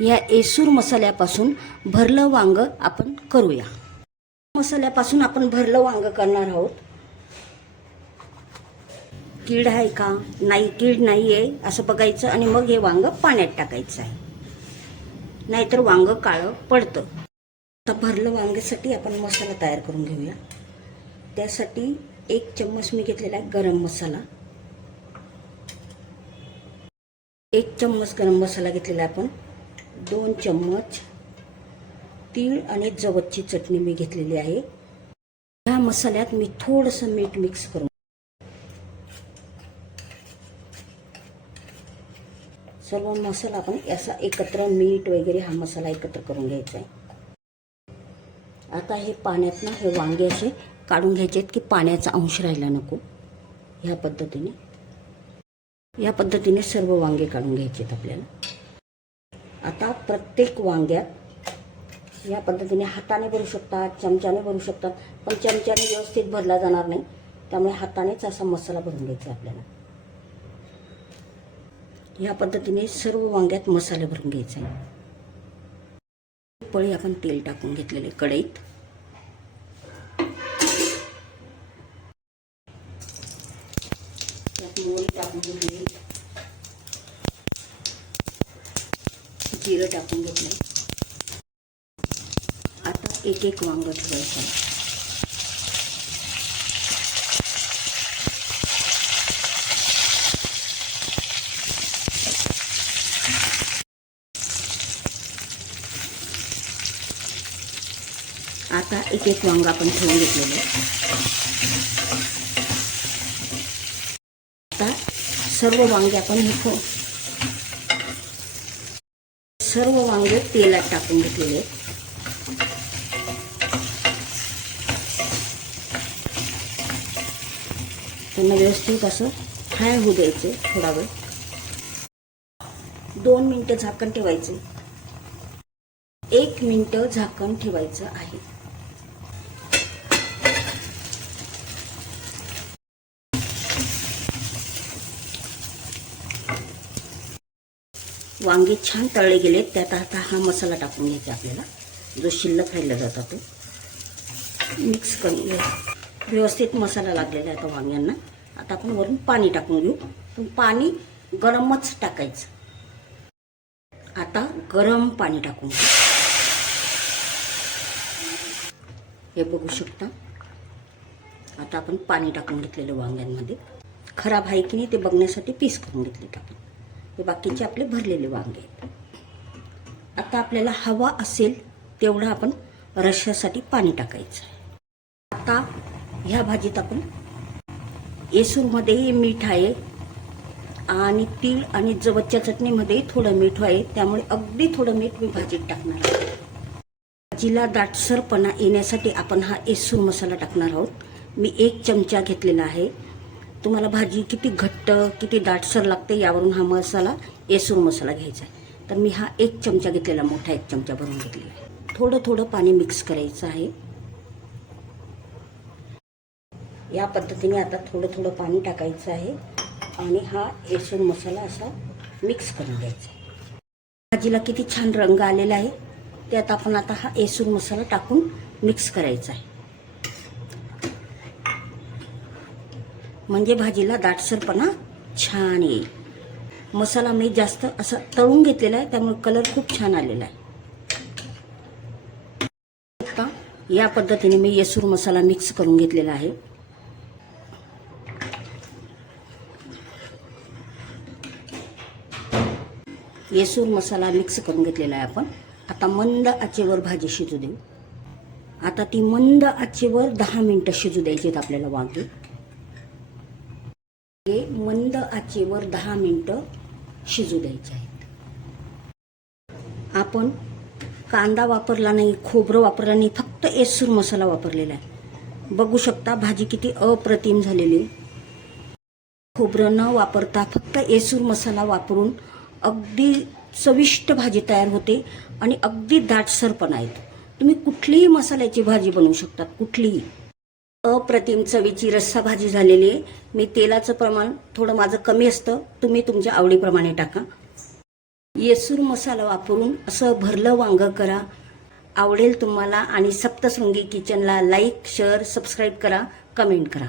या येसूर मसाल्यापासून भरलं वांग आपण करूया। मसाल्यापासून आपण भरलं वांग करणार आहोत। कीड आहे का नाही, कीड नाही आहे असं बघायचं आणि मग हे वांग पाण्यात टाकायचं आहे, नाहीतर वांग काळं पडतं। आता भरलं वांग्यासाठी आपण मसाला तयार करून घेऊया। त्यासाठी 1 चम्मच मी घेतलेला आहे गरम मसाला, 1 चम्मच गरम मसाला घेतलेला आहे आपण, 2 चम्मच तीळ आणि जवसची चटणी मी घेतलेली आहे। या मसाल्यात मी थोडंसं मीठ मिक्स करून सर्व मसाला आपण असा एकत्र, मीठ वगैरे हा मसाला एकत्र करून घ्यायचा आहे। आता हे पाण्यातनं हे वांगे असे काढून घ्यायचे आहेत की पाण्याचा अंश राहायला नको। या पद्धतीने सर्व वांगे काढून घ्यायचे आहेत आपल्याला। आता प्रत्येक वांग्यात या पद्धतीने हाताने भरू शकतात, चमच्याने भरू शकतात, पण चमच्याने व्यवस्थित भरला जाणार नाही, त्यामुळे हातानेच असा मसाला भरून घ्यायचा आपल्याला। या पद्धतीने सर्व वांग्यात मसाले भरून घ्यायचे आहे। पळी आपण तेल टाकून घेतलेले कढईत, त्यात मोहरी टाकून घेतली, जिरं टाकून घेतले। आता एक एक वांग ठेवायचं। आता एक एक वांग आपण ठेवून घेतलेलं आहे। आता सर्व वांगे आपण सर्व वांगे तेलात टाकून घेतलेले आहेत। त्यांना व्यवस्थित असं फ्राय होऊ द्यायचे थोडा वेळ, 2 मिनिटं झाकण ठेवायचे, 1 मिनिट झाकण ठेवायचं आहे। वांगे छान तळले गेले, त्यात आता हा मसाला टाकून घ्यायचा आपल्याला, जो शिल्लक राहिला जातो तो मिक्स करून घ्या। व्यवस्थित मसाला लागलेला आहे आता वांग्यांना। आता आपण वरून पाणी टाकून घेऊ, पण पाणी गरमच टाकायचं। आता गरम पाणी टाकून घेऊ, हे बघू शकता। आता आपण पाणी टाकून घेतलेलं वांग्यांमध्ये, खराब आहे की नाही ते बघण्यासाठी पीस करून घेतले आपण। हे बाकीचे आपले भरलेले वांगे आहेत। आता आपल्याला हवा असेल तेवढं आपण रश्श्यासाठी पाणी टाकायचं आहे। आता ह्या भाजीत आपण येसूरमध्येही मीठ आहे आणि तीळ आणि जवसच्या चटणीमध्ये थोडं मीठ आहे, त्यामुळे अगदी थोडं मीठ मी भाजीत टाकणार आहे। भाजीला दाटसरपणा येण्यासाठी आपण हा येसूर मसाला टाकणार आहोत। मी 1 चमचा घेतलेला आहे। तुम्हाला भाजी किती घट्ट किती दाटसर लागते यावरून हा मसाला येसूर मसाला घ्यायचा आहे। तर मी हा 1 चमचा घेतलेला, मोठा 1 चमचा भरून घेतलेला आहे। थोडं थोडं पाणी मिक्स करायचं आहे। या पद्धतीने आता थोडं थोडं पाणी टाकायचं आहे आणि हा येसूर मसाला असा मिक्स करून घ्यायचा आहे। भाजीला किती छान रंग आलेला आहे, त्यात आपण आता हा येसूर मसाला टाकून मिक्स करायचा आहे, म्हणजे भाजीला दाटसरपणा छान येईल। मसाला मी जास्त असा तळून घेतलेला आहे, त्यामुळे कलर खूप छान आलेला आहे। आता या पद्धतीने मी येसूर मसाला मिक्स करून घेतलेला आहे। येसूर मसाला मिक्स करून घेतलेला आहे आपण। आता मंद आचेवर भाजी शिजू देऊ। आता ती मंद आचेवर 10 मिनिटं शिजू द्यायची आहेत आपल्याला वांगे। हे मंद आचेवर 10 मिनिटं शिजू द्यायचे आहेत। आपण कांदा वापरला नाही, खोबरं वापरला नाही, फक्त येसूर मसाला वापरलेला आहे। बघू शकता भाजी किती अप्रतिम झालेली आहे। खोबरं न वापरता फक्त येसूर मसाला वापरून अगदी चविष्ट भाजी तयार होते आणि अगदी दाटसरपणा येतो। तुम्ही कुठलीही मसाल्याची भाजी बनवू शकता, कुठलीही। अप्रतिम चवीची रस्सा भाजी झालेली आहे। मी तेलाचं प्रमाण थोडं माझं कमी असतं, तुम्ही तुमच्या आवडीप्रमाणे टाका। येसूर मसाला वापरून असं भरलं वांगं करा, आवडेल तुम्हाला. आणि सप्तशृंगी किचनला लाईक, शेअर, सबस्क्राईब करा, कमेंट करा.